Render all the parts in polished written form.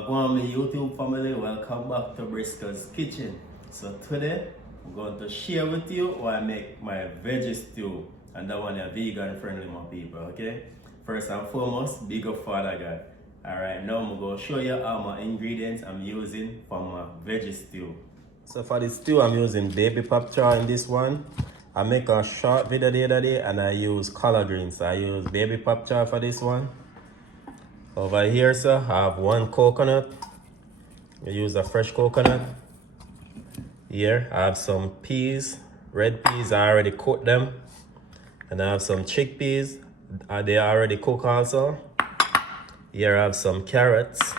Wagwan, my YouTube family, welcome back to Briscoe's Kitchen. So today, I'm going to share with you how I make my veggie stew. And that one is vegan friendly, my people, okay? First and foremost, big up Father God. Alright, now I'm going to show you all my ingredients I'm using for my veggie stew. So for the stew, I'm using baby paprika in this one. I make a short video the other day and I use collard greens. So I use baby paprika for this one. Over here, sir, I have one coconut. I use a fresh coconut. Here, I have some peas, red peas. I already cooked them. And I have some chickpeas. They are already cooked also. Here, I have some carrots.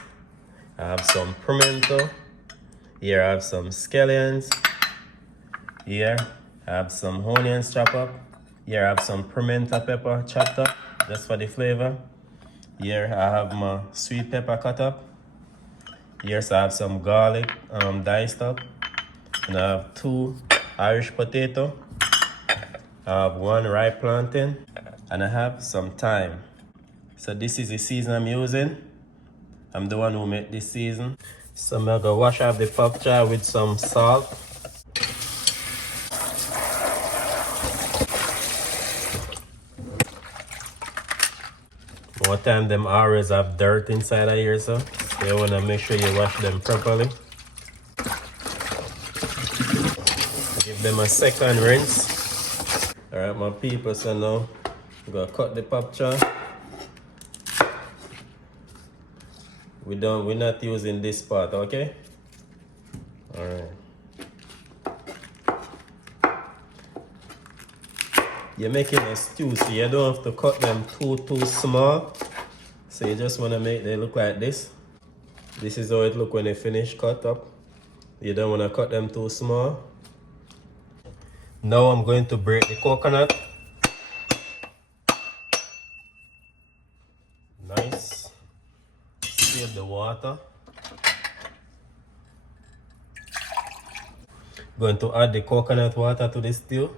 I have some pimento. Here, I have some scallions. Here, I have some onions chopped up. Here, I have some pimento pepper chopped up, just for the flavor. Here I have my sweet pepper cut up. Here so I have some garlic diced up. And I have 2 Irish potato. I have 1 ripe plantain. And I have some thyme. So this is the season I'm using. I'm the one who made this season. So I'm gonna wash off the paprika with some salt. One time them always have dirt inside of here, so you wanna make sure you wash them properly. Give them a second rinse. Alright my people, so now I'm gonna cut the paprika. We're not using this part, okay? Alright. You're making a stew, so you don't have to cut them too small. So you just want to make them look like this. This is how it look when they finish cut up. You don't want to cut them too small. Now I'm going to break the coconut. Nice. Save the water. Going to add the coconut water to the stew.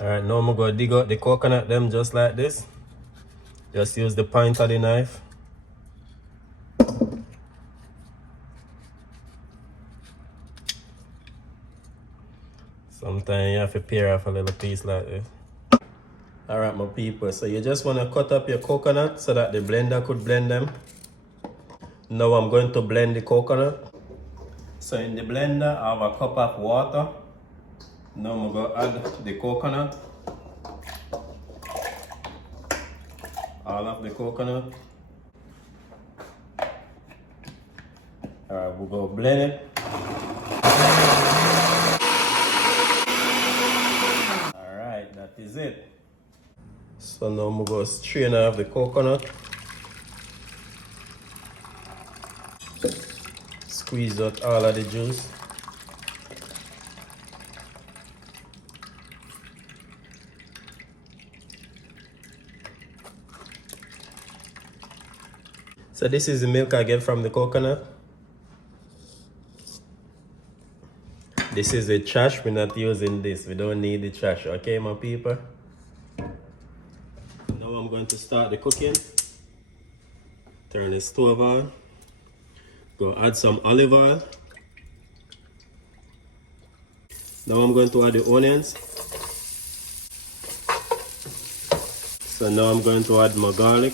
Alright, now I'm going to dig out the coconut them just like this. Just use the point of the knife. Sometimes you have to peel off a little piece like this. Alright my people, so you just want to cut up your coconut so that the blender could blend them. Now I'm going to blend the coconut. So in the blender I have a cup of water. Now I'm going to add the coconut. All of the coconut. Alright, we'll go blend it. Alright, that is it. So now I'm going to strain off the coconut. Squeeze out all of the juice. So this is the milk I get from the coconut. This is the trash. We're not using this. We don't need the trash. Okay, my people? Now I'm going to start the cooking. Turn the stove on. Go add some olive oil. Now I'm going to add the onions. So now I'm going to add my garlic.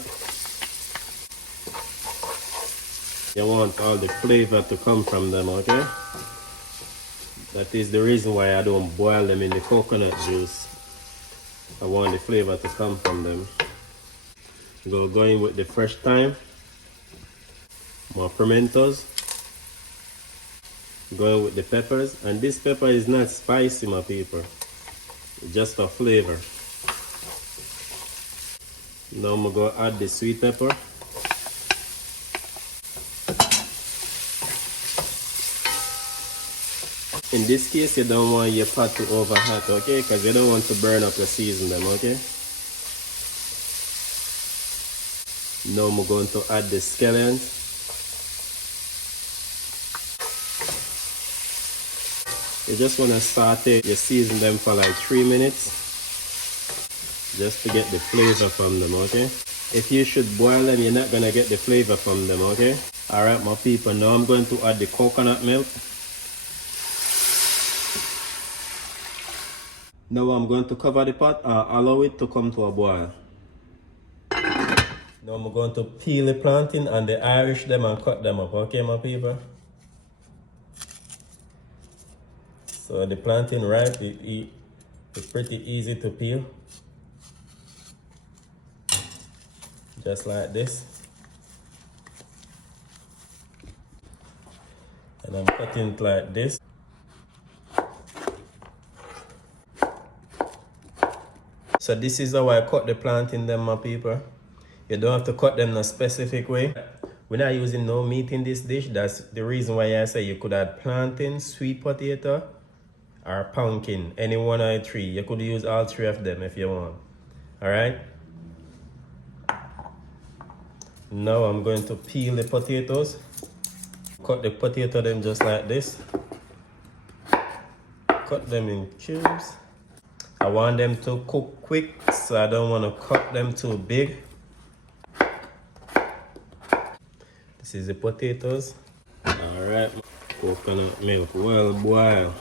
You want all the flavor to come from them, okay? That is the reason why I don't boil them in the coconut juice. I want the flavor to come from them. Go in with the fresh thyme. More pimentos. Going with the peppers. And this pepper is not spicy, my people. It's just a flavor. Now I'm going to add the sweet pepper. In this case, you don't want your pot to over hot, okay? Because you don't want to burn up your seasoning, okay? Now I'm going to add the scallions. You just want to saute your season them for like 3 minutes. Just to get the flavor from them, okay? If you should boil them, you're not gonna get the flavor from them, okay? Alright, my people, now I'm going to add the coconut milk. Now I'm going to cover the pot and allow it to come to a boil. Now I'm going to peel the plantain and the Irish them and cut them up, okay, my people? So the plantain ripe, it's pretty easy to peel. Just like this. And I'm cutting it like this. So this is how I cut the plantain them, my people. You don't have to cut them in a specific way. We're not using no meat in this dish. That's the reason why I say you could add plantain, sweet potato, or pumpkin. Any one of the three. You could use all three of them if you want. Alright? Now I'm going to peel the potatoes. Cut the potato them just like this. Cut them in cubes. I want them to cook quick, so I don't want to cut them too big. This is the potatoes. Alright, coconut milk well boiled.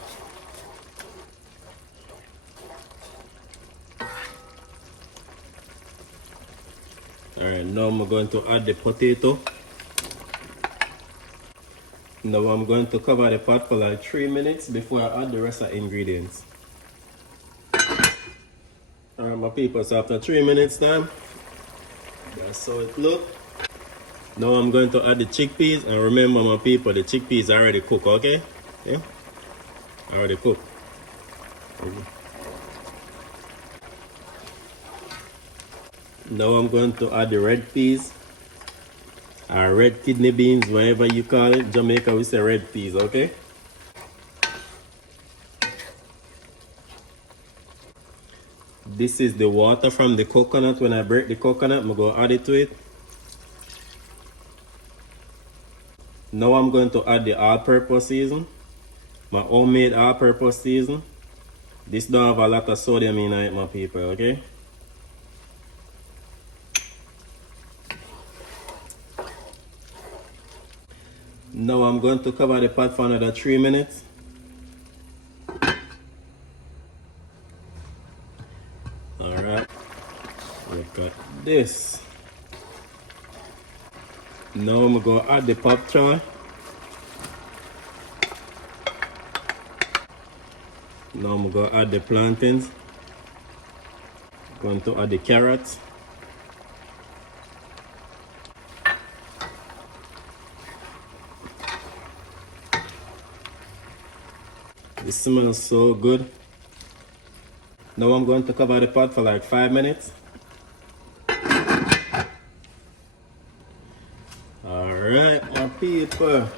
Alright, now I'm going to add the potato. Now I'm going to cover the pot for like 3 minutes before I add the rest of the ingredients. Alright my people, so after 3 minutes time, that's how it looks. Now I'm going to add the chickpeas, and remember my people, the chickpeas are already cooked, okay? Yeah? Already cooked. Now I'm going to add the red peas, or red kidney beans, whatever you call it. Jamaica we say red peas, okay? This is the water from the coconut. When I break the coconut, I'm going to add it to it. Now I'm going to add the all-purpose season, my homemade all-purpose season. This don't have a lot of sodium in it, my people, okay? Now I'm going to cover the pot for another 3 minutes. Alright, look at this. Now I'm going to add the pop choy. Now I'm going to add the plantains. Going to add the carrots. It smells so good. Now I'm going to cover the pot for like 5 minutes. Alright, my people.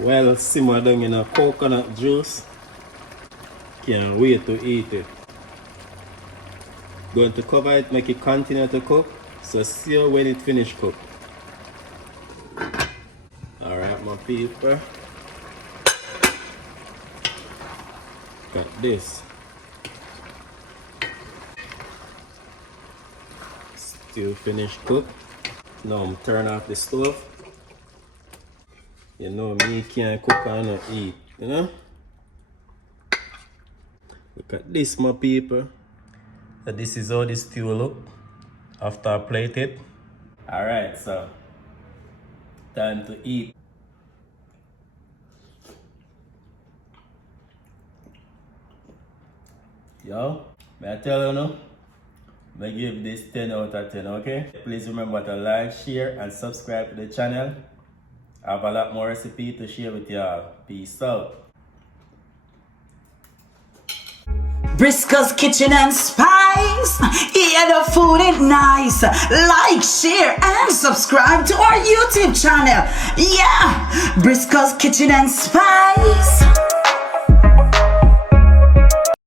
Well simmered down in a coconut juice. Can't wait to eat it. Going to cover it, make it continue to cook. So see you when it finish cook. Alright, my people. Got this. Still finished cook. Now I'm turn off the stove. You know me can't cook and not eat, you know? Look at this, my people. So this is how the stew look after I plate it. Alright, so time to eat. Yo, may I tell you now? I give this 10 out of 10, okay? Please remember to like, share, and subscribe to the channel. I have a lot more recipe to share with y'all. Peace out. Briscoe's Kitchen and Spice. Yeah, the food is nice. Like, share, and subscribe to our YouTube channel. Yeah, Briscoe's Kitchen and Spice.